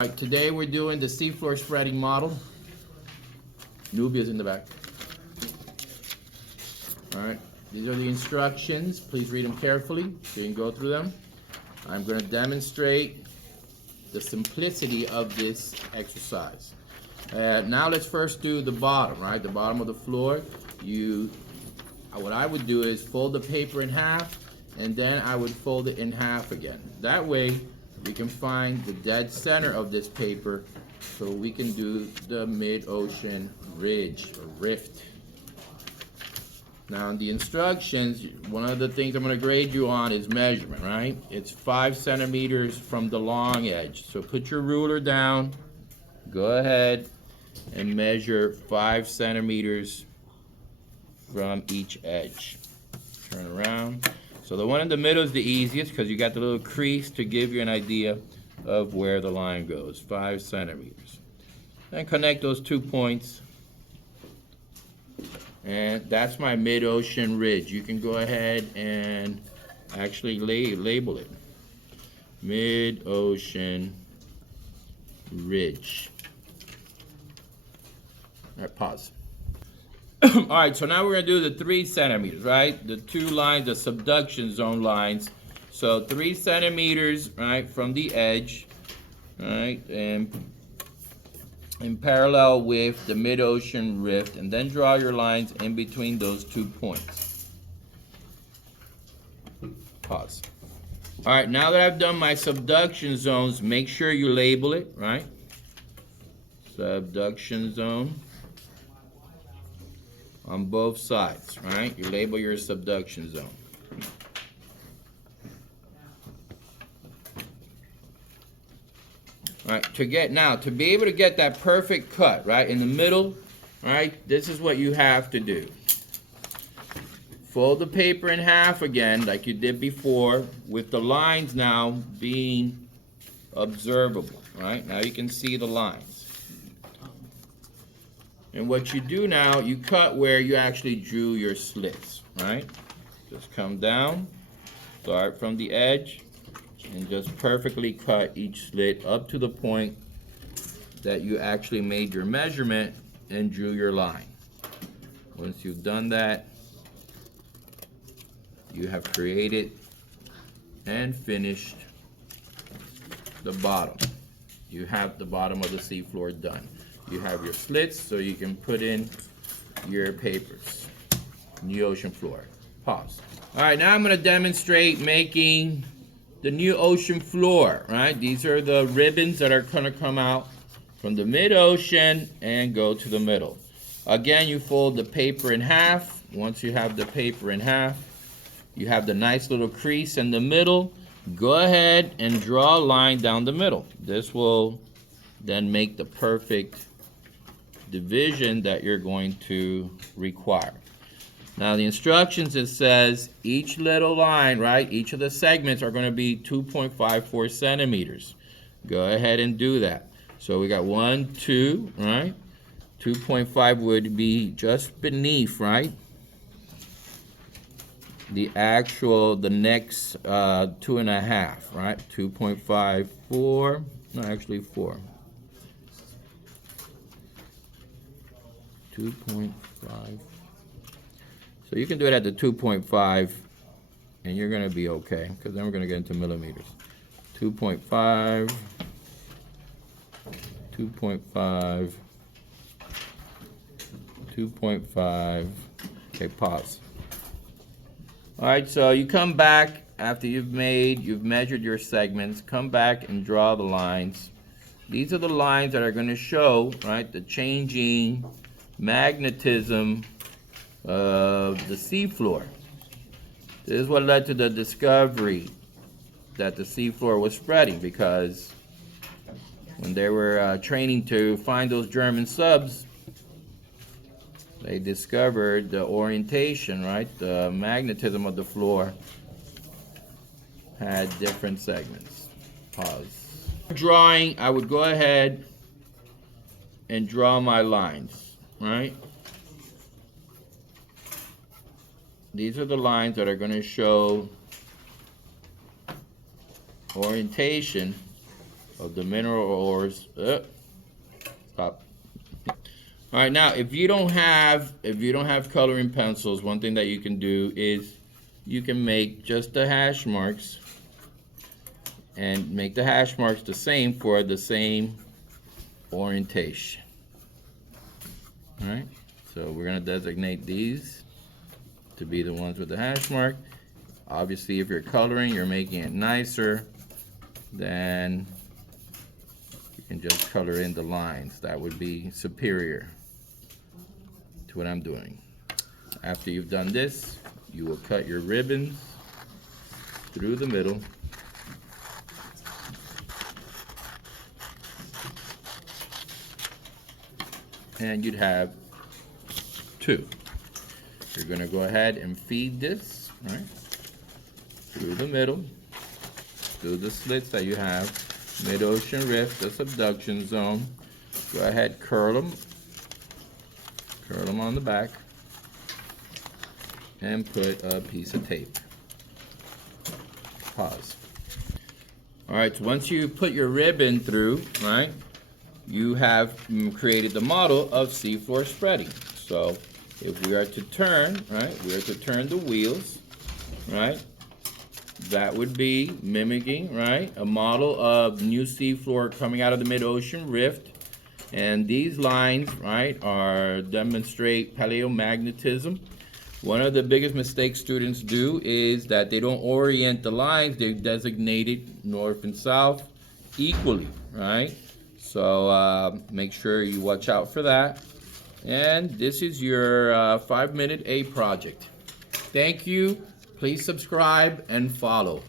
All right, today we're doing the seafloor spreading model. Nubia's in the back. All right, these are the instructions. Please read them carefully so you can go through them. I'm going to demonstrate the simplicity of this exercise. Now let's first do the bottom, right? The bottom of the floor. What I would do is fold the paper in half, and then I would fold it in half again. That way, we can find the dead center of this paper so we can do the mid-ocean ridge or rift. Now in the instructions, one of the things I'm going to grade you on is measurement, right? It's 5 centimeters from the long edge. So put your ruler down, go ahead and measure 5 centimeters from each edge. Turn around. So the one in the middle is the easiest because you got the little crease to give you an idea of where the line goes, 5 centimeters. And connect those 2 points. And that's my mid-ocean ridge. You can go ahead and actually label it. Mid-ocean ridge. All right, pause. All right, so now we're gonna do the 3 centimeters, right? The 2 lines, the subduction zone lines. So 3 centimeters, right, from the edge, right, and in parallel with the mid-ocean rift, and then draw your lines in between those 2 points. Pause. All right, now that I've done my subduction zones, make sure you label it, right? Subduction zone. On both sides, right? You label your subduction zone. All right, to be able to get that perfect cut, right, in the middle, right, this is what you have to do. Fold the paper in half again, like you did before, with the lines now being observable, right? Now you can see the lines. And what you do now, you cut where you actually drew your slits, right? Just come down, start from the edge, and just perfectly cut each slit up to the point that you actually made your measurement and drew your line. Once you've done that, you have created and finished the bottom. You have the bottom of the seafloor done. You have your slits so you can put in your papers. New ocean floor. Pause. All right, now I'm going to demonstrate making the new ocean floor, right? These are the ribbons that are going to come out from the mid-ocean and go to the middle. Again, you fold the paper in half. Once you have the paper in half, you have the nice little crease in the middle. Go ahead and draw a line down the middle. This will then make the perfect division that you're going to require. Now the instructions, it says each little line, right, each of the segments are going to be 2.54 centimeters. Go ahead and do that. So we got 1, 2, right? 2.5 would be just beneath, right, the next 2.5, right? 2.54, no, actually 4. 2.5. So you can do it at the 2.5 and you're going to be okay, because then we're going to get into millimeters. 2.5, 2.5, 2.5. Okay, pause. All right, so you come back after you've measured your segments, come back and draw the lines. These are the lines that are going to show, right, the changing magnetism of the seafloor. This is what led to the discovery that the seafloor was spreading, because when they were training to find those German subs, they discovered the orientation, right? The magnetism of the floor had different segments. Pause. Drawing, I would go ahead and draw my lines. Right? These are the lines that are going to show orientation of the mineral ores. Stop. All right, now if you don't have coloring pencils, one thing that you can do is you can make just the hash marks and make the hash marks the same for the same orientation. All right, so we're gonna designate these to be the ones with the hash mark. Obviously, if you're coloring, you're making it nicer, then you can just color in the lines. That would be superior to what I'm doing. After you've done this, you will cut your ribbons through the middle. And you'd have two. You're gonna go ahead and feed this, right, through the middle, through the slits that you have, mid-ocean rift, the subduction zone. Go ahead, curl them on the back, and put a piece of tape. Pause. All right, so once you put your ribbon through, right, you have created the model of seafloor spreading. So if we are to turn, right, we are to turn the wheels, right, that would be mimicking, right, a model of new seafloor coming out of the mid-ocean rift. And these lines, right, demonstrate paleomagnetism. One of the biggest mistakes students do is that they don't orient the lines. They designate it north and south equally, right? So make sure you watch out for that. And this is your 5-minute A project. Thank you. Please subscribe and follow.